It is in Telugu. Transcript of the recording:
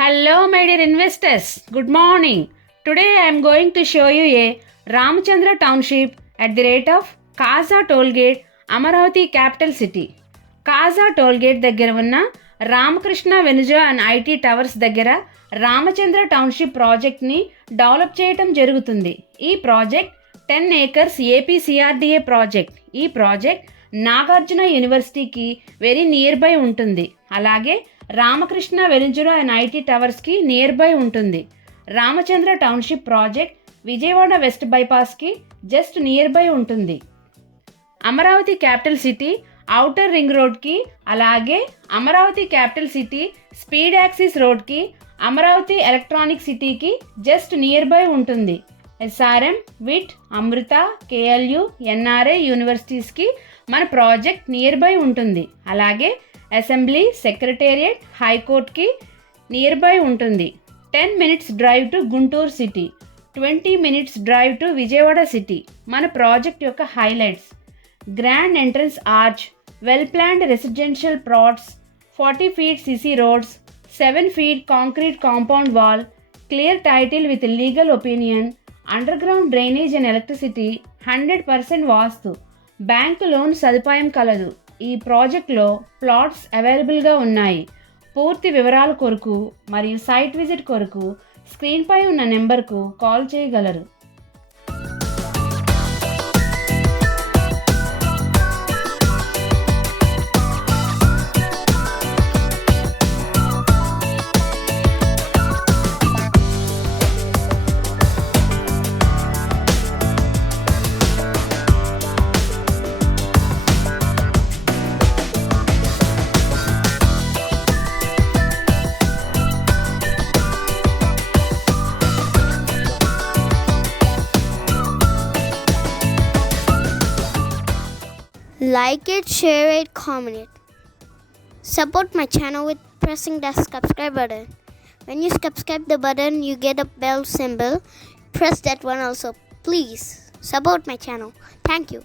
Hello my dear investors, good morning. Today I am going to show you a Ramachandra township at the rate of Kaza Tollgate, Amaravati capital city. Kaza Tollgate దగ్గర ఉన్న రామకృష్ణ వెనుజ అండ్ ఐటీ టవర్స్ దగ్గర రామచంద్ర టౌన్షిప్ ప్రాజెక్ట్ని డెవలప్ చేయటం జరుగుతుంది. ఈ project 10 acres AP CRDA project. ఈ ప్రాజెక్ట్ నాగార్జున యూనివర్సిటీకి వెరీ నియర్ బై ఉంటుంది. అలాగే రామకృష్ణ వెనుజుల అండ్ ఐటీ టవర్స్కి నియర్ బై ఉంటుంది. Ramachandra township project Vijayawada west బైపాస్కి జస్ట్ నియర్ బై ఉంటుంది. Amaravati capital city outer ring రోడ్కి, అలాగే Amaravati capital city speed axis రోడ్కి, అమరావతి ఎలక్ట్రానిక్ సిటీకి జస్ట్ నియర్ బై ఉంటుంది. ఎస్ఆర్ఎం, విట్, అమృత, కేఎల్యు, ఎన్ఆర్ఐ యూనివర్సిటీస్కి మన ప్రాజెక్ట్ నియర్ బై ఉంటుంది. అలాగే అసెంబ్లీ, సెక్రటేరియట్, హైకోర్టుకి నియర్ బై ఉంటుంది. 10 minutes drive to Guntur city, 20 minutes drive to Vijayawada city. మన ప్రాజెక్ట్ యొక్క highlights: grand entrance arch, well planned residential plots, 40 feet CC roads, 7 feet concrete compound wall, clear title with legal opinion, under ground drainage and electricity, 100% vastu, bank loan సదుపాయం కలదు. ఈ ప్రాజెక్ట్లో ప్లాట్స్ అవైలబుల్గా ఉన్నాయి. పూర్తి వివరాల కొరకు మరియు సైట్ విజిట్ కొరకు స్క్రీన్పై ఉన్న నెంబర్కు కాల్ చేయగలరు. Like it, share it, comment it. Support my channel with pressing the subscribe button. When you subscribe the button, you get a bell symbol. Press that one also. Please support my channel. Thank you.